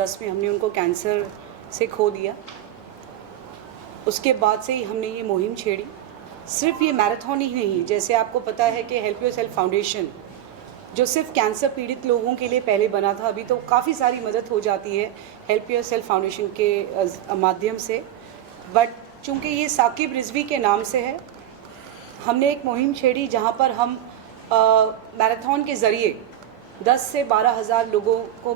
2010 में हमने उनको कैंसर से खो दिया। उसके बाद से ही हमने ये मुहिम छेड़ी। सिर्फ ये मैराथन ही नहीं, जैसे आपको पता है कि हेल्प योरसेल्फ फाउंडेशन जो सिर्फ कैंसर पीड़ित लोगों के लिए पहले बना था, अभी तो काफ़ी सारी मदद हो जाती है हेल्प योरसेल्फ फाउंडेशन के माध्यम से। बट चूँकि ये साकिब रिजवी के नाम से है, हमने एक मुहिम छेड़ी जहाँ पर हम मैराथन के ज़रिए 10 से 12 हज़ार लोगों को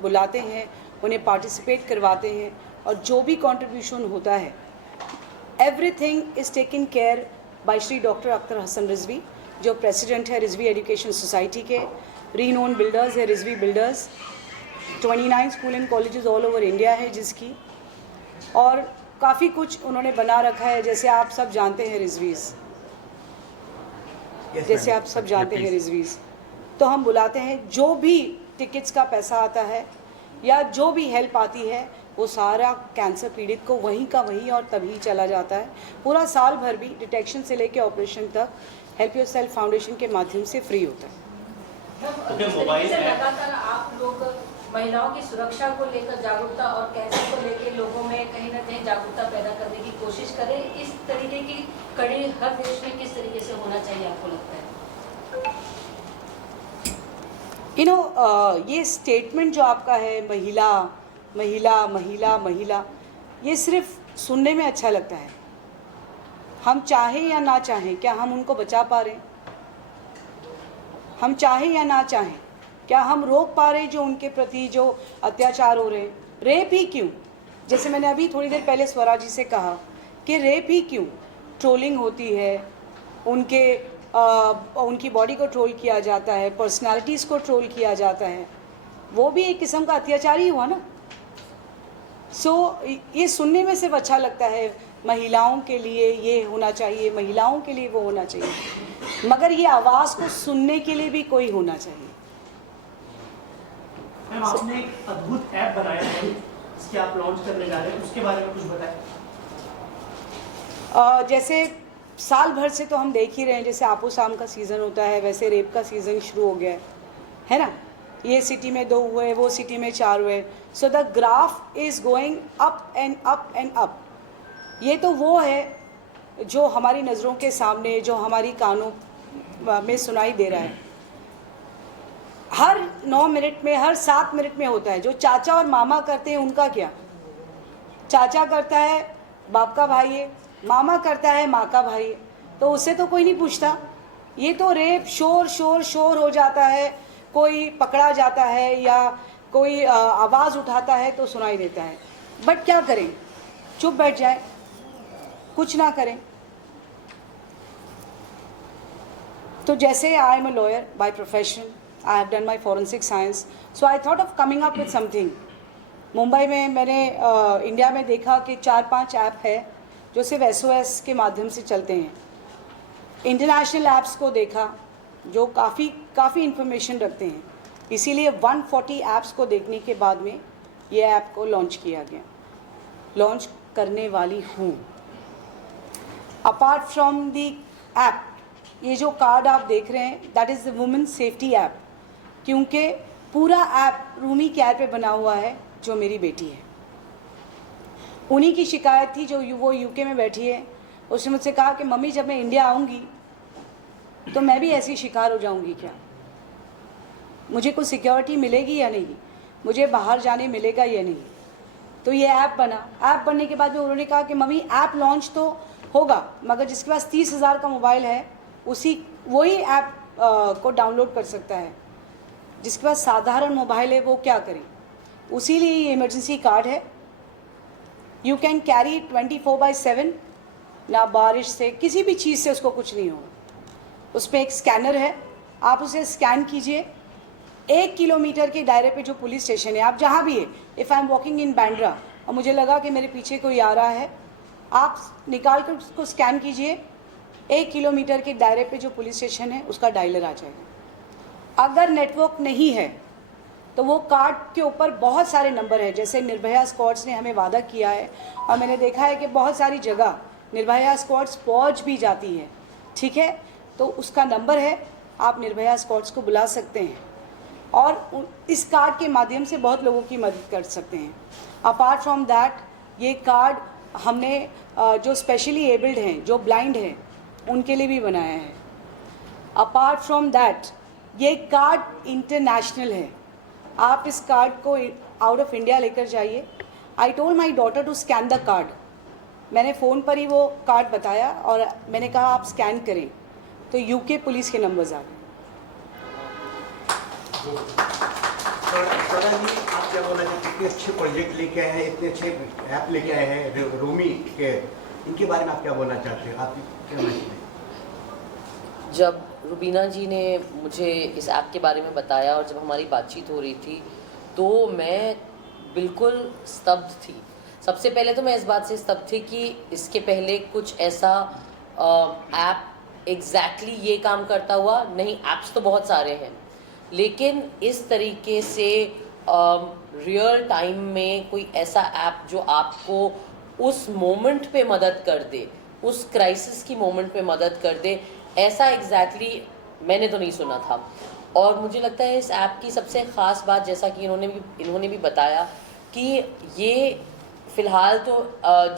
बुलाते हैं, उन्हें पार्टिसिपेट करवाते हैं, और जो भी कंट्रीब्यूशन होता है everything is taken care by Shri doctor Akhtar Hasan Rizvi, जो प्रेसिडेंट है रिजवी एजुकेशन सोसाइटी के। रीनोन बिल्डर्स है Rizvi builders, 29 school and colleges all over India है जिसकी, और काफ़ी कुछ उन्होंने बना रखा है। जैसे आप सब जानते हैं रिजवीज़, जैसे आप सब जानते हैं रिजवीज़, तो हम बुलाते हैं, जो भी टिकट्स का पैसा आता है या जो भी हेल्प आती है वो सारा कैंसर पीड़ित को वहीं का वहीं और तभी चला जाता है। पूरा साल भर भी डिटेक्शन से लेकर ऑपरेशन तक हेल्प योरसेल्फ फाउंडेशन के माध्यम से फ्री होता है। लगातार आप लोग महिलाओं की सुरक्षा को लेकर जागरूकता और कैंसर को लेकर लोगों में कहीं ना कहीं जागरूकता पैदा करने की कोशिश करें। इस तरीके की कड़ी हर देश में किस तरीके से होना चाहिए आपको लगता है? ये स्टेटमेंट जो आपका है महिला महिला महिला महिला, ये सिर्फ सुनने में अच्छा लगता है। हम चाहें या ना चाहें, क्या हम उनको बचा पा रहे हैं? हम चाहें या ना चाहें, क्या हम रोक पा रहे हैं जो उनके प्रति जो अत्याचार हो रहे हैं? रेप ही क्यों? जैसे मैंने अभी थोड़ी देर पहले स्वरा जी से कहा कि रेप ही क्यों? ट्रोलिंग होती है, उनकी बॉडी को ट्रोल किया जाता है, पर्सनालिटीज़ को ट्रोल किया जाता है, वो भी एक किस्म का अत्याचार ही हुआ ना। ये सुनने में सिर्फ अच्छा लगता है, महिलाओं के लिए ये होना चाहिए, महिलाओं के लिए वो होना चाहिए, मगर ये आवाज़ को सुनने के लिए भी कोई होना चाहिए। मैम, आपने एक अद्भुत ऐप बनाया है जिसके आप लॉन्च करने जा रहे हैं, उसके बारे में कुछ बताएं। जैसे साल भर से तो हम देख ही रहे हैं, जैसे आपो शाम का सीज़न होता है, वैसे रेप का सीज़न शुरू हो गया है ना। ये सिटी में 2 हुए, वो सिटी में 4 हुए। So the graph is going up and up and up. ये तो वो है जो हमारी नज़रों के सामने, जो हमारी कानों में सुनाई दे रहा है। हर 9 मिनट में, हर 7 मिनट में होता है। जो चाचा और मामा करते हैं उनका क्या? चाचा करता है बाप का भाई है, मामा करता है माँ का भाई है, तो उससे तो कोई नहीं पूछता। ये तो रेप शोर शोर शोर हो जाता है, कोई पकड़ा जाता है या कोई आवाज़ उठाता है तो सुनाई देता है। बट क्या करें? चुप बैठ जाए, कुछ ना करें। तो जैसे I am a lawyer by profession, I have done my forensic science, so I thought of coming up with something. Mumbai में मैंने इंडिया में देखा कि 4-5 ऐप है जो सिर्फ SOS के माध्यम से चलते हैं। इंटरनेशनल ऐप्स को देखा जो काफ़ी इन्फॉर्मेशन रखते हैं, इसीलिए 140 ऐप्स को देखने के बाद में ये ऐप को लॉन्च किया गया। लॉन्च करने वाली हूँ। अपार्ट फ्रॉम दी ऐप, ये जो कार्ड आप देख रहे हैं that is the women safety app, क्योंकि पूरा ऐप रूमी केयर पे बना हुआ है जो मेरी बेटी है। उन्हीं की शिकायत थी, जो वो UK में बैठी है। उसने मुझसे कहा कि मम्मी जब मैं इंडिया आऊँगी तो मैं भी ऐसी शिकार हो जाऊँगी क्या? मुझे कुछ सिक्योरिटी मिलेगी या नहीं? मुझे बाहर जाने मिलेगा या नहीं? तो ये ऐप बना। ऐप बनने के बाद में उन्होंने कहा कि मम्मी ऐप लॉन्च तो होगा, मगर जिसके पास 30,000 का मोबाइल है वही ऐप को डाउनलोड कर सकता है। जिसके पास साधारण मोबाइल है वो क्या करे? उसी लिए ये इमरजेंसी कार्ड है। यू कैन कैरी 24/7, ना बारिश से किसी भी चीज़ से उसको कुछ नहीं होगा। उस पर एक स्कैनर है, आप उसे स्कैन कीजिए। 1 किलोमीटर के दायरे पे जो पुलिस स्टेशन है, आप जहाँ भी है, if I am walking in Bandra और मुझे लगा कि मेरे पीछे कोई आ रहा है, आप निकाल कर उसको स्कैन कीजिए। 1 किलोमीटर के दायरे पे जो पुलिस स्टेशन है उसका डायलर आ जाएगा। अगर नेटवर्क नहीं है तो वो कार्ड के ऊपर बहुत सारे नंबर हैं। जैसे निर्भया स्क्वाड्स ने हमें वादा किया है, और मैंने देखा है कि बहुत सारी जगह निर्भया स्क्वाड्स पहुंच भी जाती है। ठीक है, तो उसका नंबर है, आप निर्भया स्क्वाड्स को बुला सकते हैं। और इस कार्ड के माध्यम से बहुत लोगों की मदद कर सकते हैं। अपार्ट फ्रॉम दैट, ये कार्ड हमने जो स्पेशली एबल्ड हैं, जो ब्लाइंड हैं, उनके लिए भी बनाया है। अपार्ट फ्रॉम दैट, ये कार्ड इंटरनेशनल है। आप इस कार्ड को आउट ऑफ इंडिया लेकर जाइए। I told my daughter to scan the card. मैंने फ़ोन पर ही वो कार्ड बताया और मैंने कहा आप स्कैन करें, तो यूके पुलिस के नंबर्स आ गए। स्वरा जी, आप क्या बोलना चाहते हैं? इतने अच्छे प्रोजेक्ट लेके आए हैं, इतने अच्छे ऐप लेके आए हैं रूमी के, इनके बारे में आप क्या बोलना चाहते हैं? आप क्या मैसेज है? जब रुबीना जी ने मुझे इस ऐप के बारे में बताया और जब हमारी बातचीत हो रही थी तो मैं बिल्कुल स्तब्ध थी। सबसे पहले तो मैं इस बात से स्तब्ध थी कि इसके पहले कुछ ऐसा ऐप एग्जैक्टली ये काम करता हुआ नहीं। ऐप्स तो बहुत सारे हैं, लेकिन इस तरीके से रियल टाइम में कोई ऐसा ऐप जो आपको उस मोमेंट पे मदद कर दे, उस क्राइसिस की मोमेंट पे मदद कर दे, ऐसा एग्जैक्टली मैंने तो नहीं सुना था। और मुझे लगता है इस ऐप की सबसे ख़ास बात, जैसा कि इन्होंने भी बताया कि ये फ़िलहाल तो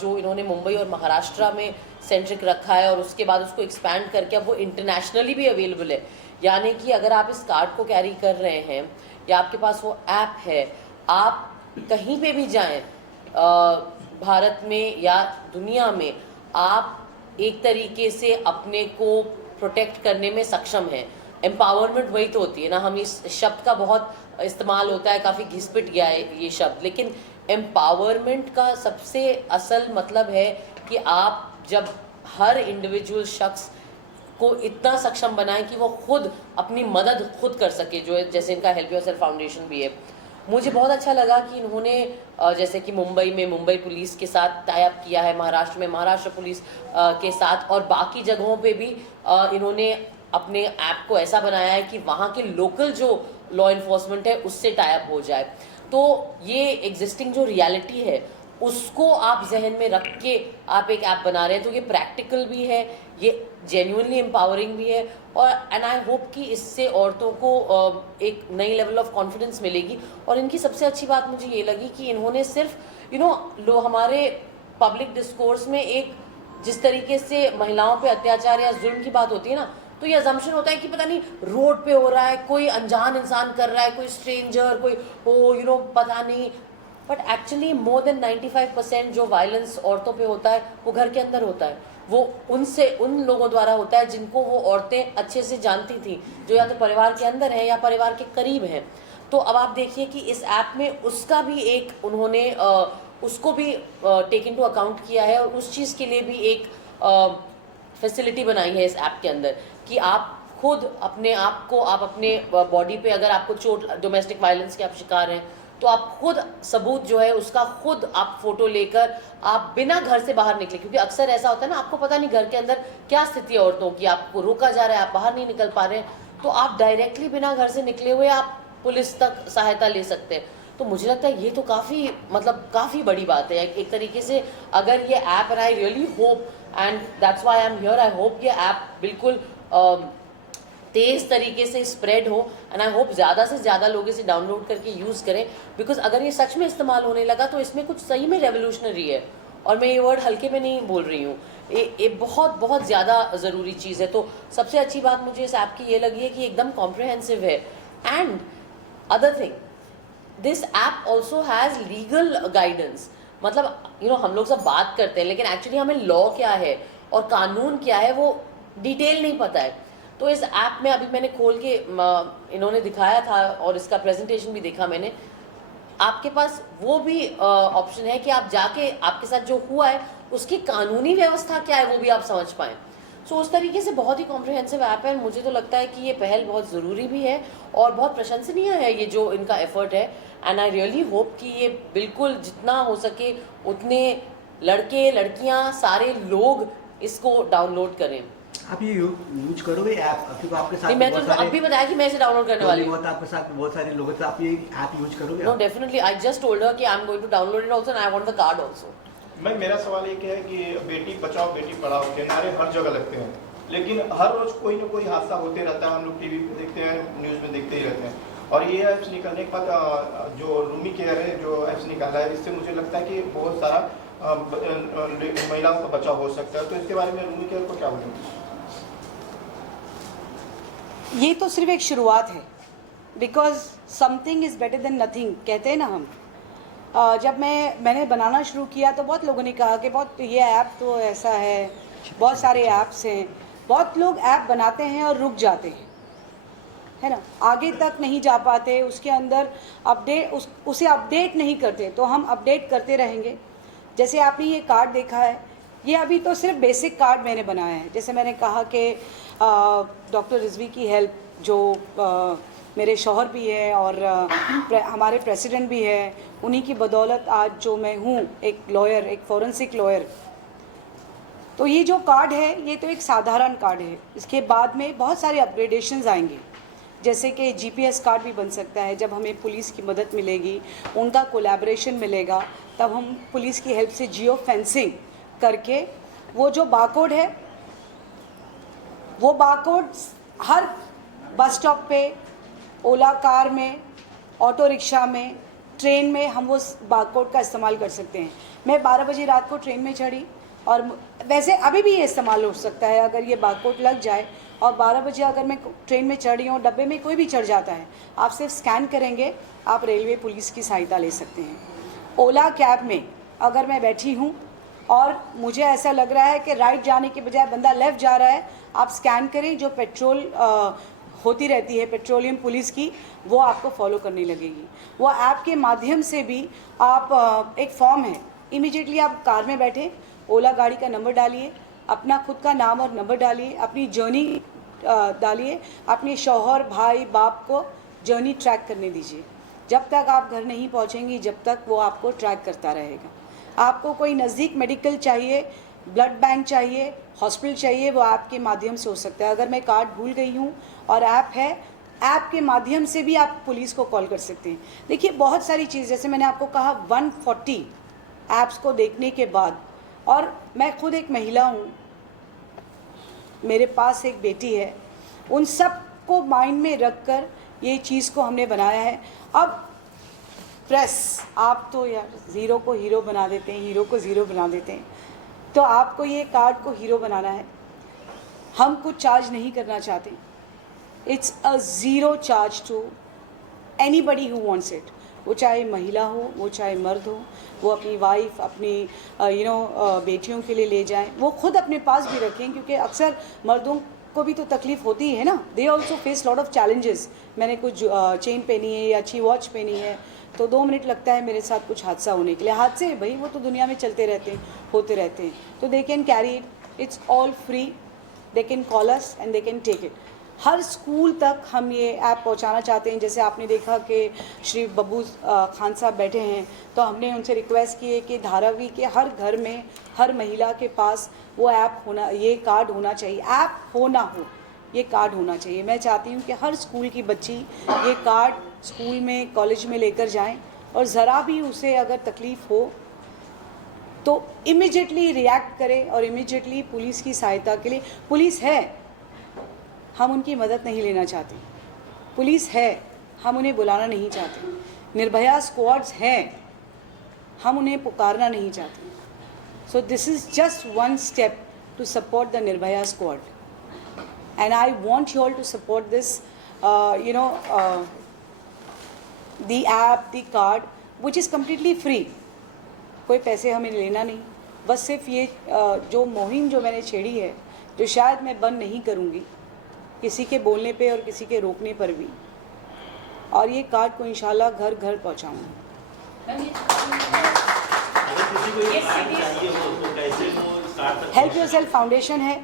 जो इन्होंने मुंबई और महाराष्ट्र में सेंट्रिक रखा है और उसके बाद उसको एक्सपैंड करके अब वो इंटरनेशनली भी अवेलेबल है। यानी कि अगर आप इस कार्ड को कैरी कर रहे हैं या आपके पास वो ऐप है, आप कहीं पे भी जाएं भारत में या दुनिया में, आप एक तरीके से अपने को प्रोटेक्ट करने में सक्षम हैं। एम्पावरमेंट वही तो होती है ना। हम इस शब्द का बहुत इस्तेमाल होता है, काफ़ी घिस-पिट गया है ये शब्द, लेकिन एम्पावरमेंट का सबसे असल मतलब है कि आप जब हर इंडिविजुअल शख्स को इतना सक्षम बनाएं कि वो खुद अपनी मदद खुद कर सके, जो जैसे इनका हेल्प योरसेल्फ फाउंडेशन भी है। मुझे बहुत अच्छा लगा कि इन्होंने जैसे कि मुंबई में मुंबई पुलिस के साथ टाई अप किया है, महाराष्ट्र में महाराष्ट्र पुलिस के साथ, और बाकी जगहों पे भी इन्होंने अपने ऐप को ऐसा बनाया है कि वहाँ के लोकल जो लॉ इन्फोर्समेंट है उससे टाई अप हो जाए। तो ये एग्जिस्टिंग जो रियलिटी है उसको आप जहन में रख के आप एक ऐप बना रहे हैं, तो ये प्रैक्टिकल भी है, ये जेन्युइनली एम्पावरिंग भी है, और एंड आई होप कि इससे औरतों को एक नई लेवल ऑफ कॉन्फिडेंस मिलेगी। और इनकी सबसे अच्छी बात मुझे ये लगी कि इन्होंने सिर्फ लो हमारे पब्लिक डिस्कोर्स में एक जिस तरीके से महिलाओं पे अत्याचार या जुल्म की बात होती है ना, तो ये अजम्पशन होता है कि पता नहीं रोड पे हो रहा है, कोई अनजान इंसान कर रहा है, कोई स्ट्रेंजर, कोई हो पता नहीं, बट एक्चुअली मोर देन 95% जो वायलेंस औरतों पे होता है वो घर के अंदर होता है। वो उन लोगों द्वारा होता है जिनको वो औरतें अच्छे से जानती थी, जो या तो परिवार के अंदर हैं या परिवार के करीब हैं। तो अब आप देखिए कि इस ऐप में उसका भी एक उन्होंने उसको भी टेक इनटू अकाउंट किया है, और उस चीज़ के लिए भी एक फैसिलिटी बनाई है इस ऐप के अंदर कि आप खुद अपने आप को, आप अपने बॉडी पे अगर आपको चोट, डोमेस्टिक वायलेंस के आप शिकार हैं, तो आप खुद सबूत जो है उसका खुद आप फोटो लेकर आप बिना घर से बाहर निकले, क्योंकि अक्सर ऐसा होता है ना, आपको पता नहीं घर के अंदर क्या स्थिति है औरतों की, आपको रोका जा रहा है, आप बाहर नहीं निकल पा रहे हैं, तो आप डायरेक्टली बिना घर से निकले हुए आप पुलिस तक सहायता ले सकते हैं। तो मुझे लगता है ये तो काफ़ी बड़ी बात है एक तरीके से। अगर ये app, and I really hope, and that's why I am here, I hope ये ऐप बिल्कुल तेज़ तरीके से स्प्रेड हो, एंड आई होप ज़्यादा से ज़्यादा लोग इसे डाउनलोड करके यूज़ करें, बिकॉज अगर ये सच में इस्तेमाल होने लगा तो इसमें कुछ सही में रेवोल्यूशनरी है, और मैं ये वर्ड हल्के में नहीं बोल रही हूँ, ये बहुत ज़्यादा ज़रूरी चीज़ है। तो सबसे अच्छी बात मुझे इस ऐप की ये लगी है कि एकदम कॉम्प्रहेंसिव है, and other thing, this app also has legal guidance. मतलब हम लोग सब बात करते हैं, लेकिन एक्चुअली हमें लॉ क्या है और कानून क्या है वो डिटेल नहीं पता है। तो इस ऐप में अभी मैंने खोल के इन्होंने दिखाया था, और इसका प्रेजेंटेशन भी देखा मैंने, आपके पास वो भी ऑप्शन है कि आप जाके आपके साथ जो हुआ है उसकी कानूनी व्यवस्था क्या है वो भी आप समझ पाएँ। सो उस तरीके से बहुत ही कॉम्प्रहेंसिव ऐप है। मुझे तो लगता है कि ये पहल बहुत ज़रूरी भी है और बहुत प्रशंसनीय है ये जो इनका एफर्ट है, एंड आई रियली होप कि ये बिल्कुल जितना हो सके उतने लड़के लड़कियां सारे लोग इसको डाउनलोड करें। आप ये यूज करोगे ऐप? क्योंकि आपके साथ नहीं, मैं तो अब भी बताया कि मैं इसे डाउनलोड करने वाली हूँ। आपके साथ बहुत सारे लोग हैं, तो आप ये ऐप यूज करोगे? No, definitely. I just told her कि I am going to download it also, and I want the card also. मेरा सवाल ये है कि बेटी बचाओ बेटी पढ़ाओ के नारे हर जगह लगते हैं, लेकिन हर रोज कोई ना कोई हादसा होते रहता है, हम लोग टीवी पे देखते हैं, न्यूज़ में देखते ही रहते हैं। और ये ऐप्स निकलने के बाद जो रूमी केयर है जो ऐप्स निकाला है, इससे मुझे लगता है कि बहुत सारा महिलाओं का बचाव हो सकता है। तो इसके बारे में रूमी केयर को क्या बोलेंगे? ये तो सिर्फ एक शुरुआत है, because something is better than nothing कहते हैं ना हम। जब मैंने बनाना शुरू किया तो बहुत लोगों ने कहा कि बहुत ये ऐप तो ऐसा है, बहुत सारे ऐप्स हैं, बहुत लोग ऐप बनाते हैं और रुक जाते हैं, है ना, आगे तक नहीं जा पाते, उसके अंदर उसे अपडेट नहीं करते। तो हम अपडेट करते रहेंगे। जैसे आपने ये कार्ड देखा है, ये अभी तो सिर्फ बेसिक कार्ड मैंने बनाया है। जैसे मैंने कहा कि डॉक्टर रिजवी की हेल्प, जो मेरे शौहर भी है और हमारे प्रेसिडेंट भी है, उन्हीं की बदौलत आज जो मैं हूँ एक लॉयर, एक फॉरेंसिक लॉयर। तो ये जो कार्ड है ये तो एक साधारण कार्ड है। इसके बाद में बहुत सारे अपग्रेडेशंस आएंगे, जैसे कि जीपीएस कार्ड भी बन सकता है। जब हमें पुलिस की मदद मिलेगी, उनका कोलैबोरेशन मिलेगा, तब हम पुलिस की हेल्प से जियो फेंसिंग करके वो जो बारकोड है, वो बारकोड हर बस स्टॉप पे, ओला कार में, ऑटो रिक्शा में, ट्रेन में हम वो बारकोड का इस्तेमाल कर सकते हैं। मैं 12 बजे रात को ट्रेन में चढ़ी, और वैसे अभी भी ये इस्तेमाल हो सकता है अगर ये बारकोड लग जाए। और 12 बजे अगर मैं ट्रेन में चढ़ रही हूँ, डब्बे में कोई भी चढ़ जाता है, आप सिर्फ स्कैन करेंगे, आप रेलवे पुलिस की सहायता ले सकते हैं। ओला कैब में अगर मैं बैठी हूँ और मुझे ऐसा लग रहा है कि राइट जाने के बजाय बंदा लेफ़्ट जा रहा है, आप स्कैन करें, जो पेट्रोल होती रहती है पेट्रोलियम पुलिस की, वो आपको फॉलो करने लगेगी। वो ऐप के माध्यम से भी आप एक फॉर्म है, इमीडिएटली आप कार में बैठे, ओला गाड़ी का नंबर डालिए, अपना खुद का नाम और नंबर डालिए, अपनी जर्नी डालिए, अपने शौहर, भाई, बाप को जर्नी ट्रैक करने दीजिए। जब तक आप घर नहीं पहुंचेंगी, जब तक वो आपको ट्रैक करता रहेगा। आपको कोई नज़दीक मेडिकल चाहिए, ब्लड बैंक चाहिए, हॉस्पिटल चाहिए, वो ऐप के माध्यम से हो सकता है। अगर मैं कार्ड भूल गई हूँ और ऐप है, ऐप के माध्यम से भी आप पुलिस को कॉल कर सकते हैं। देखिए बहुत सारी चीज़, जैसे मैंने आपको कहा 140 ऐप्स को देखने के बाद, और मैं खुद एक महिला हूँ, मेरे पास एक बेटी है, उन सब को माइंड में रख कर ये चीज़ को हमने बनाया है। अब प्रेस, आप तो यार ज़ीरो को हीरो बना देते हैं, हीरो को ज़ीरो बना देते हैं, तो आपको ये कार्ड को हीरो बनाना है। हम कुछ चार्ज नहीं करना चाहते। It's a zero charge to anybody who wants it. वो चाहे महिला हो, वो चाहे मर्द हो, वो अपनी वाइफ, अपनी बेटियों के लिए ले जाएं, वो खुद अपने पास भी रखें, क्योंकि अक्सर मर्दों को भी तो तकलीफ़ होती है ना, they also face lot of challenges. मैंने कुछ चेन पहनी है या अच्छी वॉच पहनी है, तो 2 मिनट लगता है मेरे साथ कुछ हादसा होने के लिए। हादसे भाई वो तो दुनिया में चलते रहते हैं, होते रहते हैं, तो they can carry it, it's all free, they can call us and they can take it. हर स्कूल तक हम ये ऐप पहुंचाना चाहते हैं। जैसे आपने देखा कि श्री बब्बू खान साहब बैठे हैं, तो हमने उनसे रिक्वेस्ट की है कि धारावी के हर घर में, हर महिला के पास वो ऐप होना, ये कार्ड होना चाहिए। ऐप हो ना हो, ये कार्ड होना चाहिए। मैं चाहती हूँ कि हर स्कूल की बच्ची ये कार्ड स्कूल में, कॉलेज में लेकर जाएं, और ज़रा भी उसे अगर तकलीफ़ हो तो इमिजिएटली रिएक्ट करें, और इमिजिएटली पुलिस की सहायता के लिए, पुलिस है, हम उनकी मदद नहीं लेना चाहते, पुलिस है, हम उन्हें बुलाना नहीं चाहते, निर्भया स्क्वाड्स हैं, हम उन्हें पुकारना नहीं चाहते। So this is just one step to support the Nirbhaya squad, and I want you all to support this, the app, the card, which is completely free. कोई पैसे हमें लेना नहीं, बस सिर्फ ये जो मुहिम जो मैंने छेड़ी है, जो शायद मैं बंद नहीं करूँगी किसी के बोलने पे और किसी के रोकने पर भी, और ये कार्ड को इंशाल्लाह घर घर पहुँचाऊँगी। हेल्प योरसेल्फ फाउंडेशन है,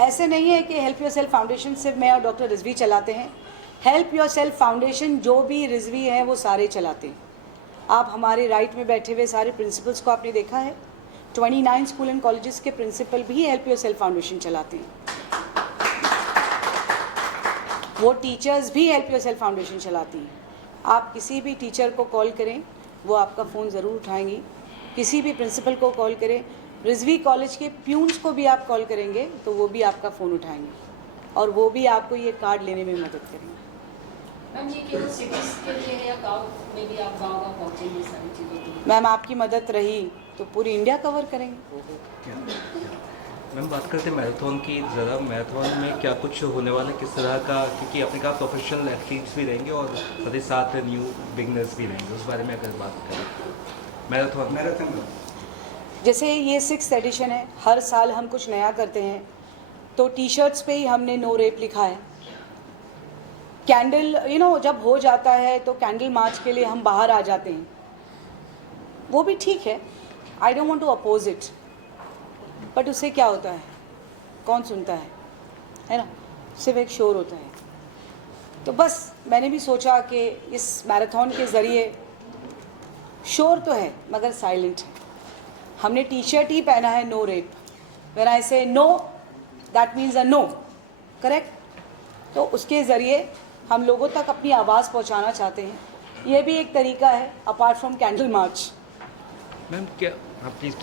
ऐसे नहीं है कि हेल्प योरसेल्फ फाउंडेशन सिर्फ मैं और डॉक्टर रिजवी चलाते हैं। हेल्प योरसेल्फ फाउंडेशन जो भी रिजवी है वो सारे चलाते हैं। आप हमारे राइट में बैठे हुए सारे प्रिंसिपल्स को आपने देखा है, 29 स्कूल एंड कॉलेजेस के प्रिंसिपल भी हेल्प योरसेल्फ फाउंडेशन चलाते हैं। वो टीचर्स भी हेल्प योरसेल्फ फाउंडेशन चलाती हैं। आप किसी भी टीचर को कॉल करें, वो आपका फ़ोन ज़रूर उठाएंगी। किसी भी प्रिंसिपल को कॉल करें, रिजवी कॉलेज के प्यून्स को भी आप कॉल करेंगे तो वो भी आपका फ़ोन उठाएंगे, और वो भी आपको ये कार्ड लेने में मदद करेंगे। मैम ये केवल सिटीज के लिए है या गांव में भी आप गांव पहुंचेंगे सारी चीज़ों के लिए? मैम आपकी मदद रही तो पूरी इंडिया कवर करेंगे। मैम बात करते हैं मैराथन की ज़रा, मैराथन में क्या कुछ होने वाला है, किस तरह का, क्योंकि अपने कहा प्रोफेशनल एथलीट्स भी रहेंगे और साथ ही साथ न्यू बिगनर्स भी रहेंगे, उस बारे में अगर बात करें मैराथन में। जैसे ये 6th एडिशन है, हर साल हम कुछ नया करते हैं, तो टी शर्ट्स पे ही हमने नो रेप लिखा है। कैंडल जब हो जाता है तो कैंडल मार्च के लिए हम बाहर आ जाते हैं, वो भी ठीक है, I don't want to oppose it, but उससे क्या होता है, कौन सुनता है ना, सिर्फ एक शोर होता है। तो बस मैंने भी सोचा कि इस मैराथन के ज़रिए शोर तो है मगर साइलेंट है। हमने टी शर्ट ही पहना है no rape, when I say no that means a no, correct. तो उसके ज़रिए हम लोगों तक अपनी आवाज़ पहुंचाना चाहते हैं, ये भी एक तरीका है apart from candle march. Ma'am क्या, हाँ प्लीज़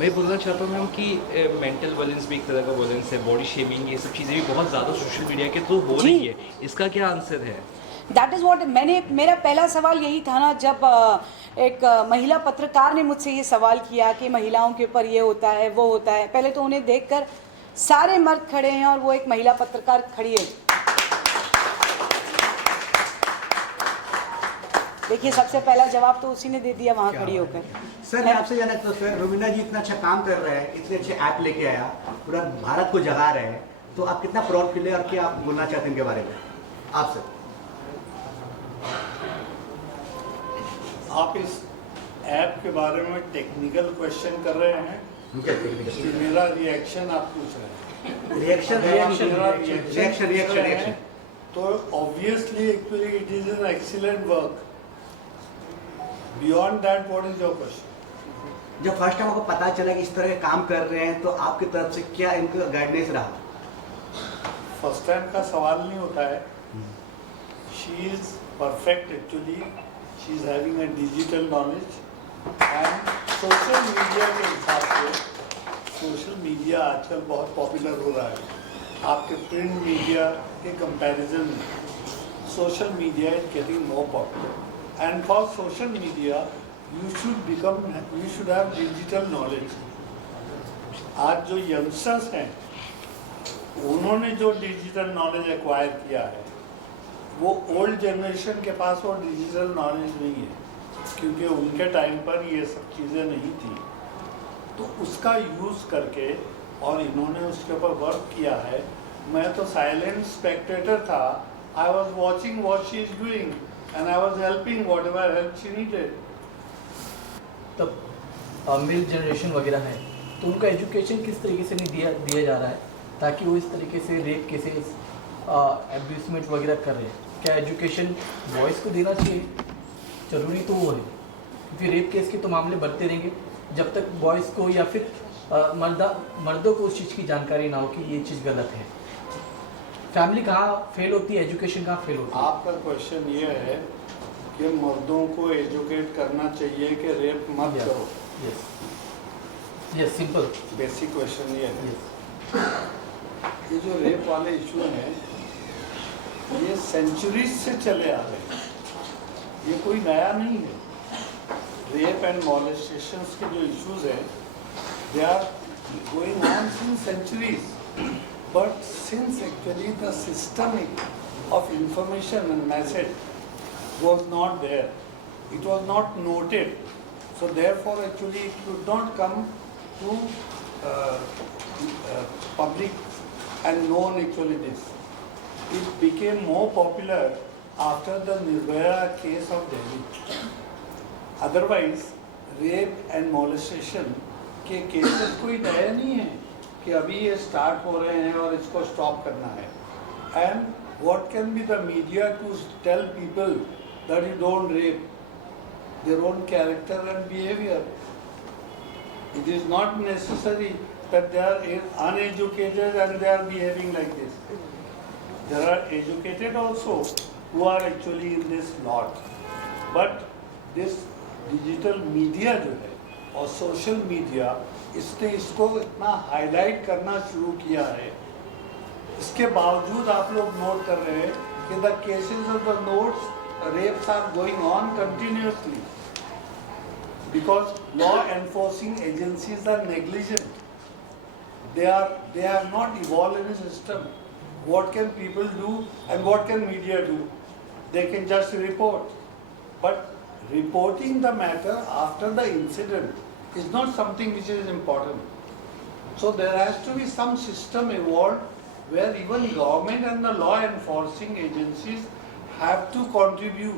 मैं बोलना चाहता हूँ मैम कि मेंटल वायलेंस भी एक तरह का वायलेंस है, बॉडी शेमिंग, ये सब चीज़ें भी बहुत ज़्यादा सोशल मीडिया के थ्रू हो रही है, इसका क्या आंसर है? दैट इज़ वॉट मेरा पहला सवाल यही था ना, जब एक महिला पत्रकार ने मुझसे ये सवाल किया कि महिलाओं के ऊपर ये होता है वो होता है। पहले तो उन्हें देखकर सारे मर्द खड़े हैं और वो एक महिला पत्रकार खड़ी है। देखिए सबसे पहला जवाब तो उसी ने दे दिया वहाँ खड़ी होकर। सर मैं आपसे जानना तो सर, रुबीना जी इतना अच्छा काम कर रहे हैं, इतने अच्छे ऐप लेके आया, पूरा भारत को जगा रहे हैं, तो आप कितना प्राउड फील है और क्या आप बोलना चाहते हैं इनके बारे में आप सर? आप इस ऐप के बारे में टेक्निकल क्वेश्चन कर रहे हैं कि मेरा रिएक्शन आप पूछ रहे हैं? रिएक्शन तो obviously actually it is an excellent work. Beyond that what is your question? जब फर्स्ट टाइम आपको पता चला कि इस तरह के काम कर रहे हैं, तो आपकी तरफ से क्या इनका गाइडेंस रहा? फर्स्ट टाइम का सवाल नहीं होता है। She is perfect actually, she is having a digital knowledge and social media के हिसाब से सोशल मीडिया आजकल बहुत पॉपुलर हो रहा है। आपके प्रिंट मीडिया के कंपैरिजन में social media is getting more popular and for social media you should have digital knowledge. आज जो यंगस्टर्स हैं उन्होंने जो डिजिटल नॉलेज एक्वायर किया है वो ओल्ड जनरेशन के पास वो डिजिटल नॉलेज नहीं है, क्योंकि उनके टाइम पर ये सब चीज़ें नहीं थी। तो उसका यूज़ करके और इन्होंने उसके ऊपर वर्क किया है। मैं तो साइलेंट स्पेक्टेटर था, I was watching what she is doing and I was helping what ever help she needed. तब मेल जनरेशन वगैरह है तो उनका एजुकेशन किस तरीके से नहीं दिया जा रहा है ताकि वो इस तरीके से रेप केसेस एब्यूसमेंट वगैरह कर रहे हैं? क्या एजुकेशन बॉयज़ को देना चाहिए? ज़रूरी तो वो है, क्योंकि रेप केस के तो मामले बढ़ते रहेंगे जब तक बॉयज़ को या फिर मर्दों को उस चीज़ की जानकारी ना हो कि ये चीज़ गलत है। फैमिली कहाँ फेल होती है, एजुकेशन कहाँ फेल होती है? आपका क्वेश्चन ये है कि मर्दों को एजुकेट करना चाहिए कि रेप मत करो। यस सिंपल बेसिक क्वेश्चन ये है। ये जो रेप वाले इशू हैं ये सेंचुरीज से चले आ रहे हैं, ये कोई नया नहीं है। रेप एंड मॉलेस्टेशंस के जो इश्यूज हैं they are going on since centuries, but since actually the systemic of information and message was not there, it was not noted, so therefore actually it could not come to public and known actually this. It became more popular after the Nirbhaya case of Delhi. Otherwise rape and molestation के cases कोई नए नहीं है कि अभी ये start हो रहे हैं और इसको स्टॉप करना है। And what can be the media to tell people that you don't rape their own character and behavior? It is not necessary that they are uneducated and they are behaving like this. There are educated also who are actually in this lot. But this digital media जो है और social media, इसने इसको इतना highlight करना शुरू किया है। इसके बावजूद आप लोग नोट कर रहे हैं कि the cases of the notes, rapes are going on continuously because law enforcing agencies are negligent. They have not evolved in a system. What can people do and what can media do? They can just report. But reporting the matter after the incident is not something which is important. So there has to be some system evolved where even government and the law enforcing agencies have to contribute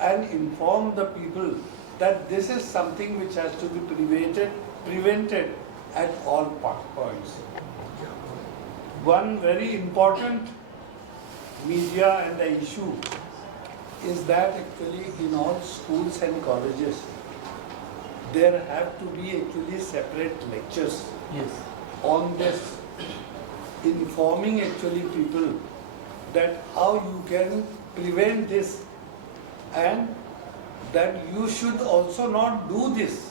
and inform the people that this is something which has to be prevented at all points. One very important media and the issue is that actually in all schools and colleges there have to be actually separate lectures Yes. on this, informing actually people that how you can prevent this and that you should also not do this,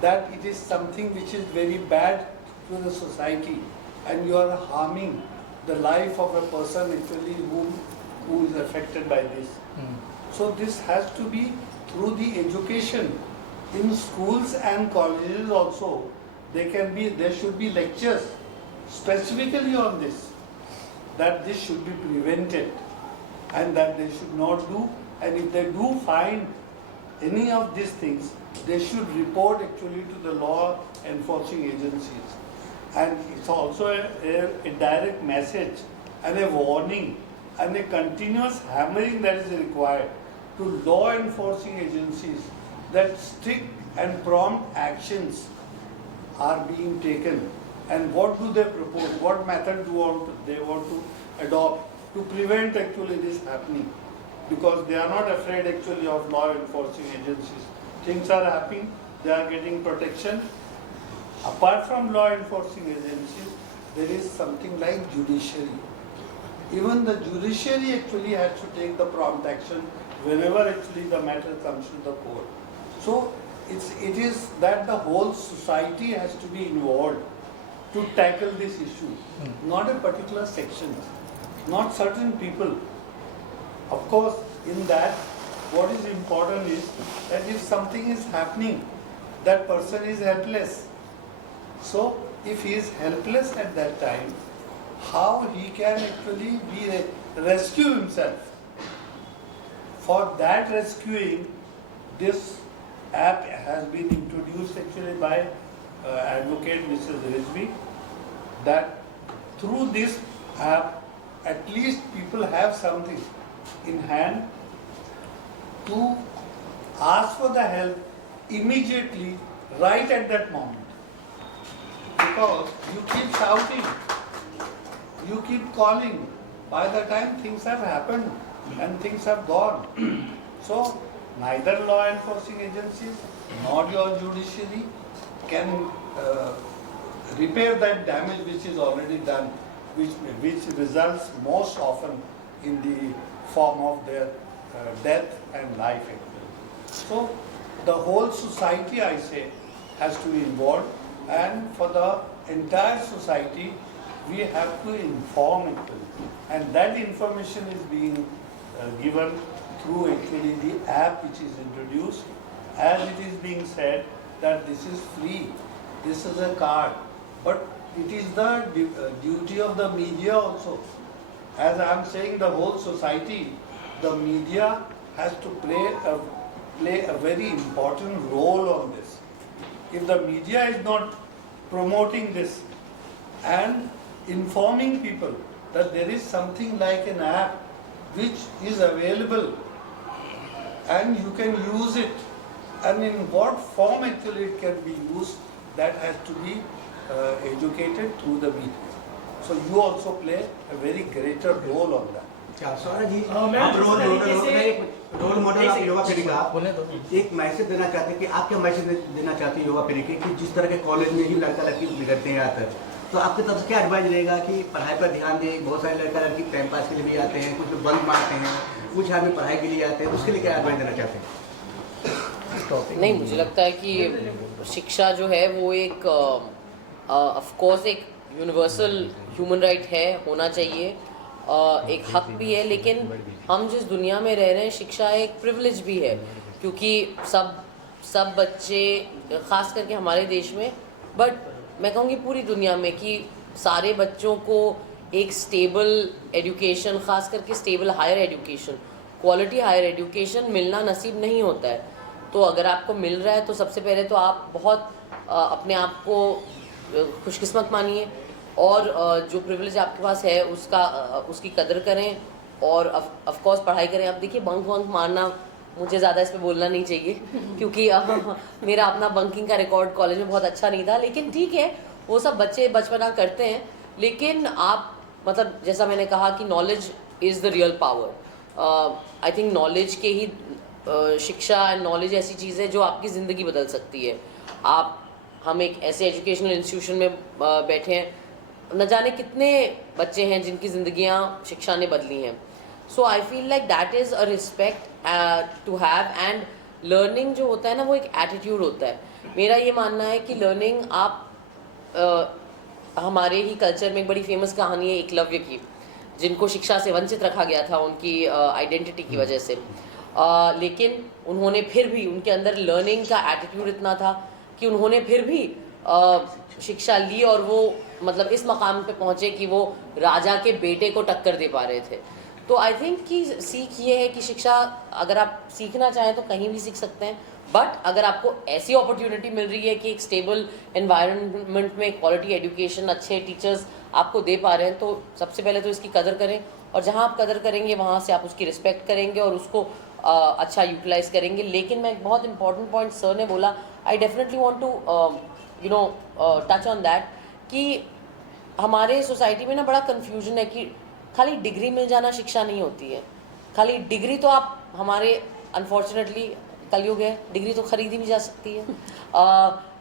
that it is something which is very bad to the society and you are harming the life of a person actually who is affected by this. So this has to be through the education in schools and colleges also. There should be lectures specifically on this, that this should be prevented and that they should not do, and if they do find any of these things, they should report actually to the law enforcing agencies. And it's also a direct message and a warning and a continuous hammering that is required to law enforcing agencies that strict and prompt actions are being taken, and what do they propose, what method they want to adopt to prevent actually this happening, because they are not afraid actually of law enforcing agencies. Things are happening, they are getting protection. Apart from law enforcing agencies, there is something like judiciary. Even the judiciary actually has to take the prompt action whenever actually the matter comes to the court. So it is that the whole society has to be involved to tackle this issue, not a particular section, not certain people. Of course, in that, what is important is that if something is happening, that person is helpless. So, if he is helpless at that time, how he can actually rescue himself? For that rescuing, this app has been introduced actually by Advocate Mrs. Rizvi, that through this app, at least people have something in hand to ask for the help immediately, right at that moment. Because you keep shouting, you keep calling, by the time things have happened and things have gone. So neither law enforcing agencies nor your judiciary can repair that damage which is already done, which results most often in the form of their death and life actually. So the whole society, I say, has to be involved, and for the entire society we have to inform actually, and that information is being given through actually the app which is introduced. As it is being said that this is free, this is a card, but it is the duty of the media also. As I am saying, the whole society, the media has to play a very important role on this. If the media is not promoting this and informing people that there is something like an app which is available and you can use it, and in what form actually it can be used, that has to be educated through the media. So you also play a very greater role on that. Saurabh ji, मैं आप जिस role model आप युवा पीढ़ी का बोले तो एक मैसेज देना चाहते हैं कि आप क्या मैसेज देना चाहते हैं युवा पीढ़ी के, कि जिस तरह के कॉलेज में ही लड़का लड़की बिगड़ते हैं आकर, तो आपकी तरफ से क्या एडवाइस रहेगा कि पढ़ाई पर ध्यान दें? बहुत सारे लड़का लड़की टाइम पास के लिए भी आते हैं, कुछ लोग बंक मारते हैं, कुछ आदमी पढ़ाई के लिए आते हैं, उसके लिए क्या एडवाइस देना चाहते हैं? नहीं, मुझे लगता है कि शिक्षा जो है वो एक ऑफ कोर्स एक यूनिवर्सल ह्यूमन राइट है, होना चाहिए, एक हक भी है, लेकिन हम जिस दुनिया में रह रहे हैं शिक्षा एक प्रिविलेज भी है, क्योंकि सब बच्चे ख़ास करके हमारे देश में, बट मैं कहूँगी पूरी दुनिया में, कि सारे बच्चों को एक स्टेबल एजुकेशन, ख़ास करके stable higher education, quality higher education मिलना नसीब नहीं होता है। तो अगर आपको मिल रहा है तो सबसे पहले तो आप बहुत अपने आप को खुशकिस्मत मानिए, और जो प्रिविलेज आपके पास है उसकी कदर करें, और ऑफ कोर्स पढ़ाई करें। अब देखिए बंक मारना, मुझे ज़्यादा इस पे बोलना नहीं चाहिए क्योंकि मेरा अपना बंकिंग का रिकॉर्ड कॉलेज में बहुत अच्छा नहीं था, लेकिन ठीक है, वो सब बच्चे बचपना करते हैं। लेकिन आप मतलब जैसा मैंने कहा कि knowledge is the real power. I think knowledge के ही शिक्षा एंड नॉलेज ऐसी चीज़ है जो आपकी ज़िंदगी बदल सकती है। हम एक ऐसे एजुकेशनल इंस्टीट्यूशन में बैठे हैं, न जाने कितने बच्चे हैं जिनकी ज़िंदगियाँ शिक्षा ने बदली हैं। So I feel like that is a respect to have, and learning जो होता है ना वो एक एटीट्यूड होता है। मेरा ये मानना है कि लर्निंग हमारे ही कल्चर में एक बड़ी फेमस कहानी है एकलव्य की, जिनको शिक्षा से वंचित रखा गया था उनकी आइडेंटिटी की वजह से, लेकिन उन्होंने फिर भी, उनके अंदर लर्निंग का एटीट्यूड इतना था कि उन्होंने फिर भी शिक्षा ली, और वो मतलब इस मकाम पे पहुँचे कि वो राजा के बेटे को टक्कर दे पा रहे थे। तो आई थिंक कि सीख ये है कि शिक्षा अगर आप सीखना चाहें तो कहीं भी सीख सकते हैं, बट अगर आपको ऐसी अपॉर्चुनिटी मिल रही है कि एक स्टेबल एनवायरनमेंट में क्वालिटी एजुकेशन, अच्छे टीचर्स आपको दे पा रहे हैं, तो सबसे पहले तो इसकी कदर करें, और जहाँ आप कदर करेंगे वहाँ से आप उसकी रिस्पेक्ट करेंगे और उसको अच्छा यूटिलाइज करेंगे। लेकिन मैं एक बहुत इंपॉर्टेंट पॉइंट सर ने बोला, I definitely want to touch on that, कि हमारे सोसाइटी में ना बड़ा कन्फ्यूजन है कि खाली डिग्री मिल जाना शिक्षा नहीं होती है। खाली डिग्री तो आप, हमारे अनफॉर्चुनेटली कलयुग है, डिग्री तो खरीदी भी जा सकती है।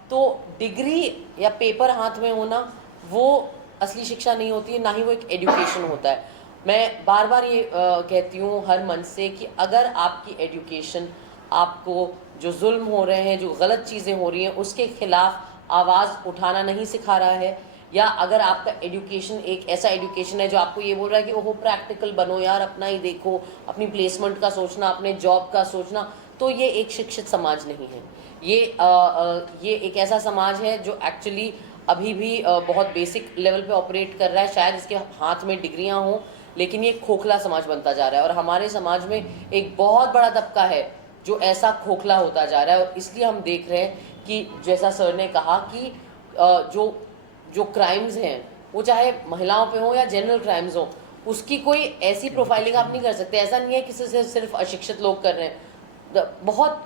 तो डिग्री या पेपर हाथ में होना वो असली शिक्षा नहीं होती है, ना ही वो एक एजुकेशन होता है। मैं बार बार ये कहती हूँ हर मंच से कि अगर आपकी एजुकेशन आपको जो जुल्म हो रहे हैं, जो गलत चीज़ें हो रही हैं, उसके खिलाफ आवाज़ उठाना नहीं सिखा रहा है, या अगर आपका एजुकेशन एक ऐसा एजुकेशन है जो आपको ये बोल रहा है कि ओहो प्रैक्टिकल बनो यार, अपना ही देखो, अपनी प्लेसमेंट का सोचना, अपने जॉब का सोचना, तो ये एक शिक्षित समाज नहीं है। ये एक ऐसा समाज है जो एक्चुअली अभी भी बहुत बेसिक लेवल पे ऑपरेट कर रहा है। शायद इसके हाथ में डिग्रियां हों, लेकिन ये खोखला समाज बनता जा रहा है, और हमारे समाज में एक बहुत बड़ा तबका है जो ऐसा खोखला होता जा रहा है। और इसलिए हम देख रहे हैं कि जैसा सर ने कहा कि जो क्राइम्स हैं वो चाहे महिलाओं पे हो या जनरल क्राइम्स हो, उसकी कोई ऐसी प्रोफाइलिंग आप नहीं कर सकते। ऐसा नहीं है कि सिर्फ अशिक्षित लोग कर रहे हैं, बहुत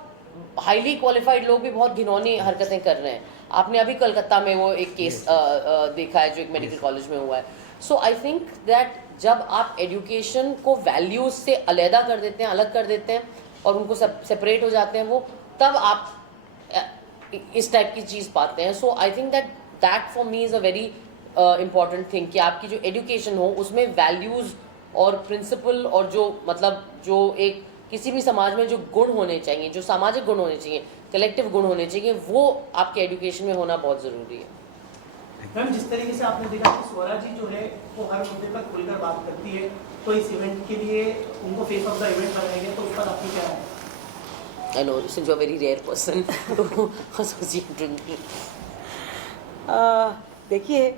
हाईली क्वालिफाइड लोग भी बहुत घिनौनी हरकतें कर रहे हैं। आपने अभी कलकत्ता में वो एक केस देखा है जो एक मेडिकल कॉलेज में हुआ है। सो आई थिंक दैट जब आप एजुकेशन को वैल्यूज से अलहदा कर देते हैं, अलग कर देते हैं और उनको सेपरेट हो जाते हैं, वो तब आप इस टाइप की चीज़ पाते हैं। So I think that for me is a very important thing कि आपकी जो एजुकेशन हो उसमें वैल्यूज़ और प्रिंसिपल और जो एक किसी भी समाज में जो गुण होने चाहिए, जो सामाजिक गुण होने चाहिए, कलेक्टिव गुण होने चाहिए, वो आपके एजुकेशन में होना बहुत ज़रूरी है। मैम, जिस तरीके से आपने देखा कि स्वरा जी जो है वो हर मुद्दे पर खुलकर बात करती है, तो इस इवेंट के लिए उनको फेस ऑफ द इवेंट बनाया गया, तो उस पर आपकी क्या है? I know, since you're a very rare person to associate with me. देखिए,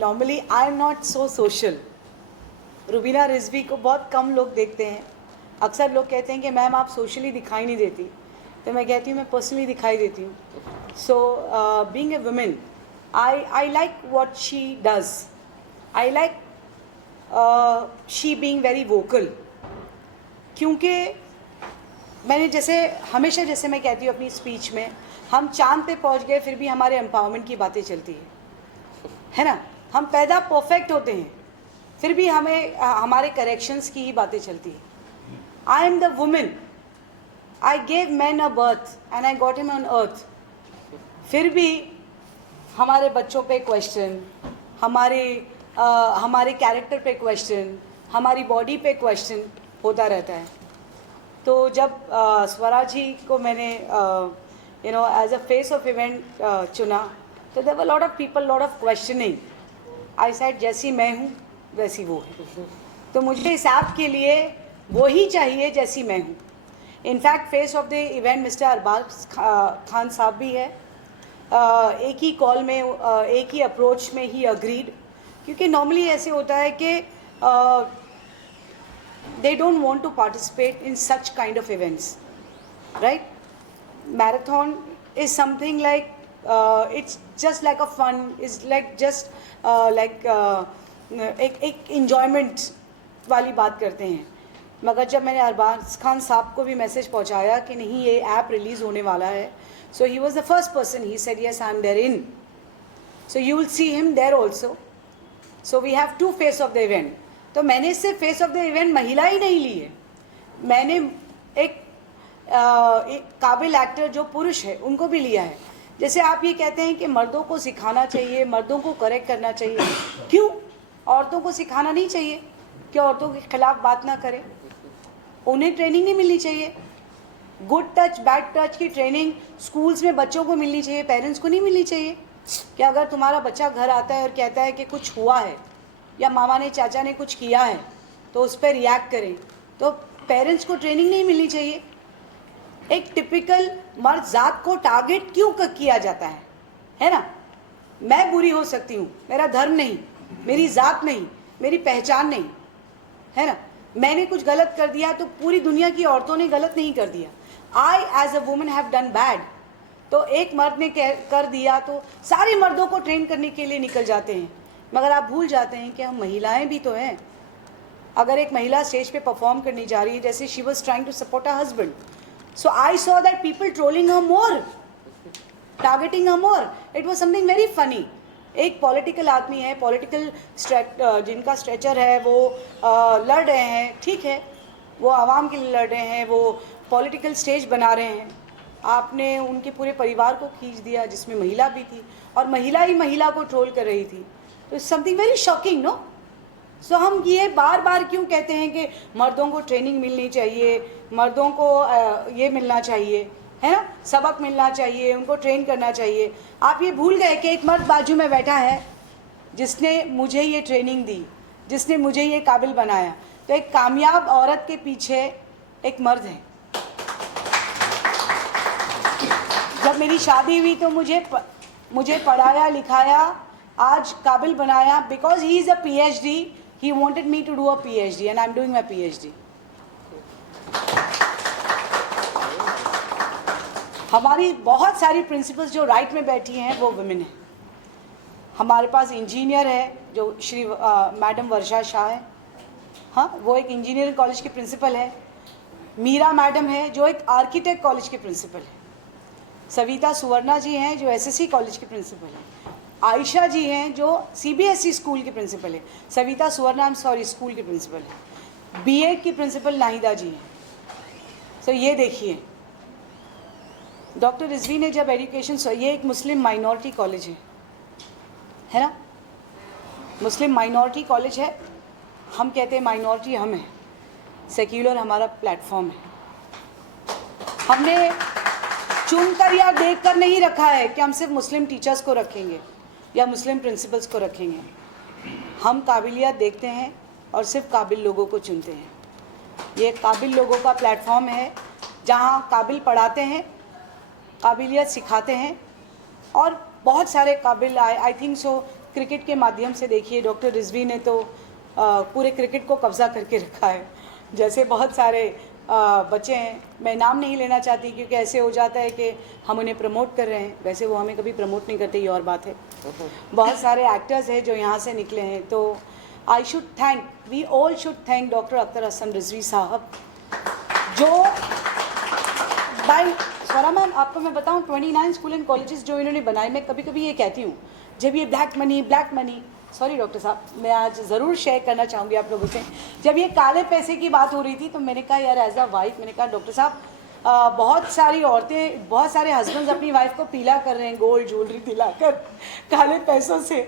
normally I am not so social. Rubina Rizvi को बहुत कम लोग देखते हैं। अक्सर लोग कहते हैं कि मैम आप सोशली दिखाई नहीं देती, तो मैं कहती हूँ मैं पर्सनली दिखाई देती हूँ। So being a women, I like what she does, I like she being very vocal, क्योंकि मैंने हमेशा जैसे मैं कहती हूँ अपनी स्पीच में, हम चांद पे पहुँच गए फिर भी हमारे एम्पावरमेंट की बातें चलती है ना। हम पैदा परफेक्ट होते हैं फिर भी हमें हमारे करेक्शंस की ही बातें चलती है। I am the women, I gave man a birth and I got him on earth, फिर भी हमारे बच्चों पे क्वेश्चन, हमारे कैरेक्टर पे क्वेश्चन, हमारी बॉडी पे क्वेश्चन होता रहता है। तो जब स्वरा जी को मैंने as a face of event चुना, तो there were lot of people, lot of questioning. I said जैसी मैं हूँ वैसी वो है। तो मुझे इस ऐप के लिए वो ही चाहिए जैसी मैं हूँ। In fact face of the event mister Arbaaz Khan साहब भी है। एक ही कॉल में एक ही अप्रोच में ही अग्रीड, क्योंकि नॉर्मली ऐसे होता है कि they don't want to participate in such kind of events, right? Marathon is something like it's just like a fun, it's like just एक enjoyment वाली बात करते हैं। मगर जब मैंने अरबाज खान साहब को भी मैसेज पहुंचाया कि नहीं ये ऐप रिलीज़ होने वाला है, so he was the first person, he said yes I'm there in, so you will see him there also, so we have two face of the event। तो मैंने सिर्फ फेस ऑफ द इवेंट महिला ही नहीं ली है, मैंने एक काबिल actor जो पुरुष है उनको भी लिया है। जैसे आप ये कहते हैं कि मर्दों को सिखाना चाहिए, मर्दों को करेक्ट करना चाहिए, क्यों औरतों को सिखाना नहीं चाहिए कि औरतों के खिलाफ बात ना करें? उन्हें ट्रेनिंग नहीं मिलनी चाहिए? गुड टच बैड टच की ट्रेनिंग स्कूल्स में बच्चों को मिलनी चाहिए, पेरेंट्स को नहीं मिलनी चाहिए? कि अगर तुम्हारा बच्चा घर आता है और कहता है कि कुछ हुआ है या मामा ने चाचा ने कुछ किया है तो उस पर रिएक्ट करें, तो पेरेंट्स को ट्रेनिंग नहीं मिलनी चाहिए? एक टिपिकल मर्द जात को टारगेट क्यों किया जाता है ना? मैं बुरी हो सकती हूँ, मेरा धर्म नहीं, मेरी जात नहीं, मेरी पहचान नहीं, है ना? मैंने कुछ गलत कर दिया तो पूरी दुनिया की औरतों ने गलत नहीं कर दिया। I as a woman have done bad, तो एक मर्द ने कर दिया तो सारे मर्दों को ट्रेन करने के लिए निकल जाते हैं, मगर आप भूल जाते हैं कि हम महिलाएं भी तो हैं। अगर एक महिला स्टेज पे परफॉर्म करनी जा रही है, जैसे she was trying to support her husband, so I saw that people trolling her more, targeting her more, it was something very funny. एक पॉलिटिकल आदमी है, पॉलिटिकल जिनका स्ट्रेचर है, वो लड़ रहे हैं, ठीक है, वो आवाम के लिए लड़ रहे हैं, वो पॉलिटिकल स्टेज बना रहे हैं, आपने उनके पूरे परिवार को खींच दिया जिसमें महिला भी थी और महिला ही महिला को ट्रोल कर रही थी, तो समथिंग वेरी शॉकिंग, नो? सो हम ये बार बार क्यों कहते हैं कि मर्दों को ट्रेनिंग मिलनी चाहिए, मर्दों को ये मिलना चाहिए, है ना, सबक मिलना चाहिए, उनको ट्रेन करना चाहिए? आप ये भूल गए कि एक मर्द बाजू में बैठा है जिसने मुझे ये ट्रेनिंग दी, जिसने मुझे ये काबिल बनाया। तो एक कामयाब औरत के पीछे एक मर्द है। जब मेरी शादी हुई तो मुझे पढ़ाया लिखाया, आज काबिल बनाया, because he is a PhD, he wanted me to do a PhD and I am doing my PhD। हमारी बहुत सारी प्रिंसिपल्स जो राइट में बैठी हैं वो वुमेन हैं। हमारे पास इंजीनियर है जो श्री मैडम वर्षा शाह है, हाँ, वो एक इंजीनियरिंग कॉलेज की प्रिंसिपल है। मीरा मैडम है जो एक आर्किटेक्ट कॉलेज के प्रिंसिपल है। सविता सुवर्णा जी हैं जो SSC कॉलेज के प्रिंसिपल हैं। आयशा जी हैं जो CBSE स्कूल के प्रिंसिपल है। सविता सुवर्णा स्कूल के प्रिंसिपल है। B.Ed की प्रिंसिपल नाहिदा जी हैं। सो ये देखिए, डॉक्टर रिजवी ने जब एजुकेशन, ये एक मुस्लिम माइनॉरिटी कॉलेज है ना, मुस्लिम माइनॉरिटी कॉलेज है। हम कहते हैं माइनॉरिटी हम हैं, सेक्युलर हमारा प्लेटफॉर्म है। हमने चुनकर या देखकर नहीं रखा है कि हम सिर्फ मुस्लिम टीचर्स को रखेंगे या मुस्लिम प्रिंसिपल्स को रखेंगे। हम काबिलियत देखते हैं और सिर्फ काबिल लोगों को चुनते हैं। ये काबिल लोगों का प्लेटफॉर्म है जहाँ काबिल पढ़ाते हैं, काबिलियत सिखाते हैं, और बहुत सारे काबिल आई थिंक सो क्रिकेट के माध्यम से देखिए, डॉक्टर रिजवी ने तो पूरे क्रिकेट को कब्ज़ा करके रखा है। जैसे बहुत सारे बच्चे हैं, मैं नाम नहीं लेना चाहती क्योंकि ऐसे हो जाता है कि हम उन्हें प्रमोट कर रहे हैं, वैसे वो हमें कभी प्रमोट नहीं करते, ये और बात है। बहुत सारे एक्टर्स हैं जो यहाँ से निकले हैं, तो I should thank, we all should thank doctor Akhtar Hasan Rizvi साहब, जो बाई स्वरा मैम आपको मैं बताऊँ 29 स्कूल एंड कॉलेजेस जो इन्होंने बनाए। मैं कभी कभी ये कहती हूँ जब ये ब्लैक मनी, सॉरी डॉक्टर साहब, मैं आज ज़रूर शेयर करना चाहूँगी आप लोगों से, जब ये काले पैसे की बात हो रही थी तो मैंने कहा यार एज अ वाइफ, मैंने कहा डॉक्टर साहब बहुत सारी औरतें, बहुत सारे हस्बैंड्स अपनी वाइफ को पीला कर रहे हैं गोल्ड ज्वेलरी दिलाकर काले पैसों से,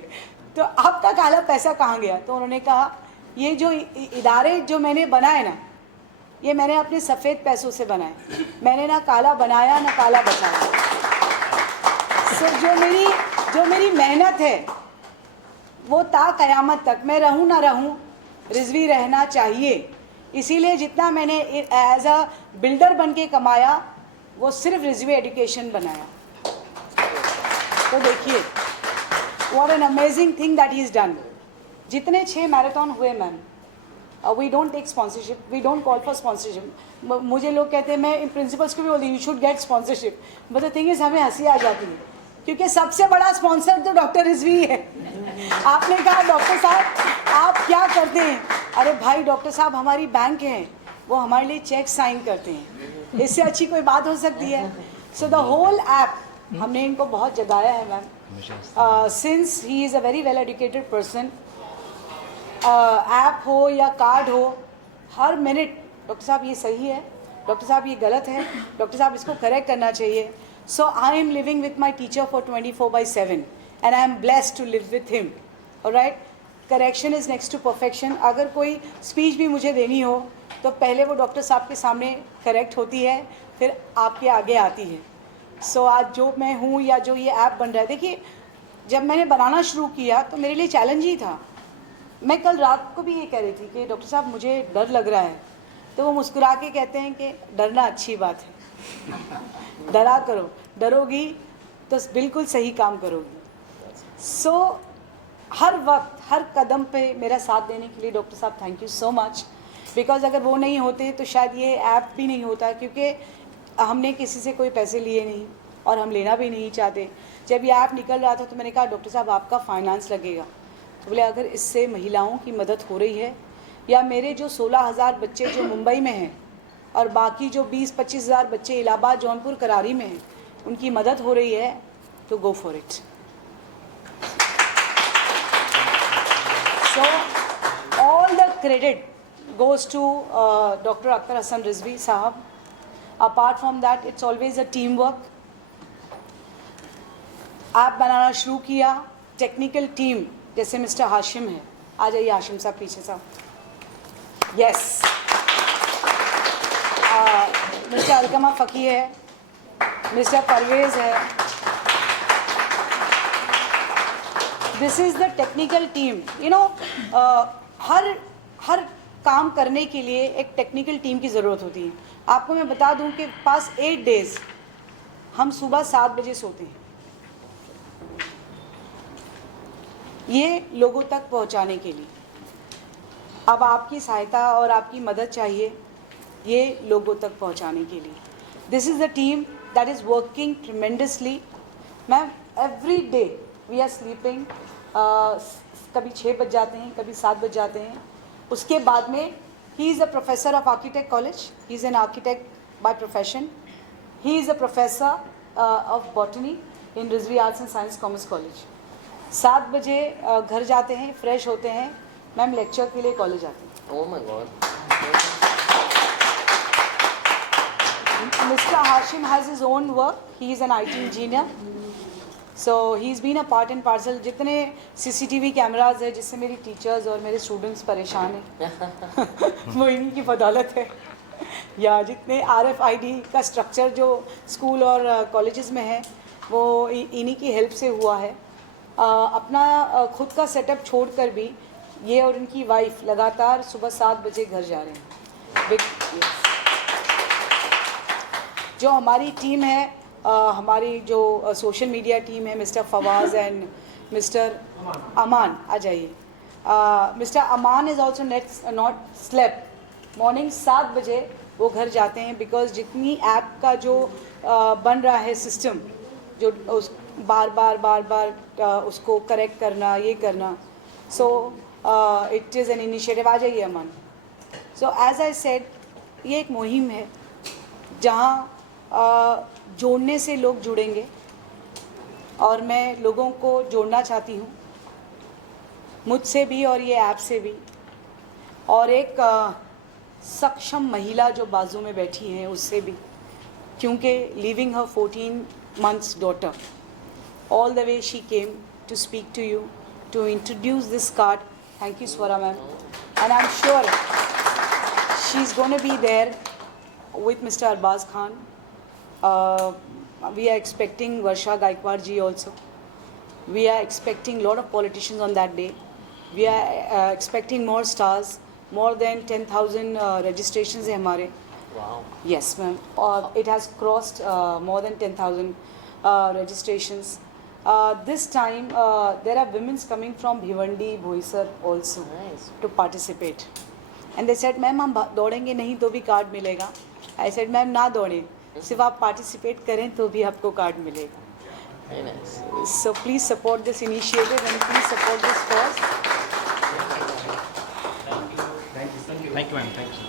तो आपका काला पैसा कहाँ गया? तो उन्होंने कहा ये जो इदारे जो मैंने बनाए ना, ये मैंने अपने सफ़ेद पैसों से बनाए, मैंने ना काला बनाया ना काला बचाया। सो जो मेरी मेहनत है वो ता क़यामत तक, मैं रहूँ ना रहूँ, रिजवी रहना चाहिए। इसीलिए जितना मैंने एज अ बिल्डर बन के कमाया वो सिर्फ रिजवी एजुकेशन बनाया। तो देखिए what an amazing thing that he is done. जितने 6 मैराथन हुए ma'am, we don't take sponsorship, we don't call for sponsorship. मुझे लोग कहते हैं, मैं प्रिंसिपल्स को भी बोलती हूँ you should get sponsorship, but the thing is हमें हंसी आ जाती है क्योंकि सबसे बड़ा स्पॉन्सर तो डॉक्टर रिजवी है। आपने कहा डॉक्टर साहब आप क्या करते हैं? अरे भाई डॉक्टर साहब हमारी बैंक है, वो हमारे लिए चेक साइन करते हैं, इससे अच्छी कोई बात हो सकती है? सो द होल ऐप हमने इनको बहुत जगाया है ma'am. Since he is a very well educated person, app हो या कार्ड हो, हर मिनट डॉक्टर साहब ये सही है, डॉक्टर साहब ये गलत है, डॉक्टर साहब इसको करेक्ट करना चाहिए। So I am living with my teacher for 24/7 and I am blessed to live with him. Alright, correction is next to perfection. अगर कोई स्पीच भी मुझे देनी हो तो पहले वो डॉक्टर साहब के सामने करेक्ट होती है, फिर आपके आगे आती है। सो आज जो मैं हूँ या जो ये ऐप बन रहा है, देखिए जब मैंने बनाना शुरू किया तो मेरे लिए चैलेंज ही था। मैं कल रात को भी ये कह रही थी कि डॉक्टर साहब मुझे डर लग रहा है, तो वो मुस्कुरा के कहते हैं कि डरना अच्छी बात है, डरा करो, डरोगी तो बिल्कुल सही काम करोगी। सो हर वक्त हर कदम पे मेरा साथ देने के लिए डॉक्टर साहब thank you so much, because अगर वो नहीं होते तो शायद ये ऐप भी नहीं होता, क्योंकि हमने किसी से कोई पैसे लिए नहीं और हम लेना भी नहीं चाहते। जब ये ऐप निकल रहा था तो मैंने कहा डॉक्टर साहब आपका फाइनेंस लगेगा, तो बोले अगर इससे महिलाओं की मदद हो रही है या मेरे जो 16,000 बच्चे जो मुंबई में हैं और बाकी जो 20-25 हज़ार बच्चे इलाहाबाद, जौनपुर, करारी में हैं, उनकी मदद हो रही है तो go for it. So all the credit goes to Dr. Akhtar Hassan Rizvi साहब। Apart from that, it's always a teamwork. App बनाना शुरू किया, टेक्निकल टीम जैसे मिस्टर हाशिम है, आ जाइए हाशिम साहब पीछे साहब, यस, मिस्टर अलकमा फ़की है, मिस्टर परवेज़ है। This is the technical team. You know, हर काम करने के लिए एक टेक्निकल टीम की ज़रूरत होती है। आपको मैं बता दूं कि पास 8 डेज़ हम सुबह 7 बजे सोते हैं, ये लोगों तक पहुंचाने के लिए। अब आपकी सहायता और आपकी मदद चाहिए ये लोगों तक पहुंचाने के लिए। This is the team that is working tremendously. Ma'am every day we are sleeping, कभी 6 बज जाते हैं, कभी 7 बज जाते हैं। उसके बाद में ही is a professor of architect college, he is an architect by profession, he is a professor of botany in Rizvi arts and science commerce college. 7 बजे घर जाते हैं, फ्रेश होते हैं, मैम लेक्चर के लिए कॉलेज आते हैं। Oh my God. Mr. Hashim has his own work, he is an IT engineer, so he's been a part and parcel। जितने CCTV कैमराज है जिससे मेरी टीचर्स और मेरे स्टूडेंट्स परेशान हैं वो इन्हीं की बदौलत है, या जितने RFID का स्ट्रक्चर जो स्कूल और कॉलेजेस में है वो इन्हीं की हेल्प से हुआ है। अपना खुद का सेटअप छोड़कर भी ये और इनकी वाइफ लगातार सुबह 7 बजे घर जा रहे हैं। जो हमारी टीम है, हमारी जो सोशल मीडिया टीम है, मिस्टर फवाज एंड मिस्टर अमान, आ जाइए। Mister Aman is also not slept. Morning 7 बजे वो घर जाते हैं, बिकॉज जितनी ऐप का जो बन रहा है सिस्टम, जो उस बार बार उसको करेक्ट करना, ये करना, so it is an initiative. आ जाइए Aman. So as I said, ये एक मुहिम है जहाँ जोड़ने से लोग जुड़ेंगे और मैं लोगों को जोड़ना चाहती हूँ, मुझसे भी और ये ऐप से भी, और एक सक्षम महिला जो बाजू में बैठी है उससे भी, क्योंकि leaving her 14 months daughter, all the way she came to speak to you, to introduce this card. Thank you Swara ma'am, and I'm sure she's going to be there with Mr. Arbaz Khan. We are expecting Varsha Gaikwad ji also. We are expecting a lot of politicians on that day. We are expecting more stars. More than 10,000 registrations है हमारे. Wow. Yes, ma'am. It has crossed more than 10,000 registrations. This time, there are women coming from Bhiwandi, Boisar also Nice. to participate. And they said, ma'am, हम दौड़ेंगे नहीं तो भी card मिलेगा. I said, ma'am, ना दौड़ें. सिर्फ आप participate करें तो भी आपको कार्ड मिलेगा. Very nice. So please support this initiative and please support this cause. Thank you, ma'am. Thank you.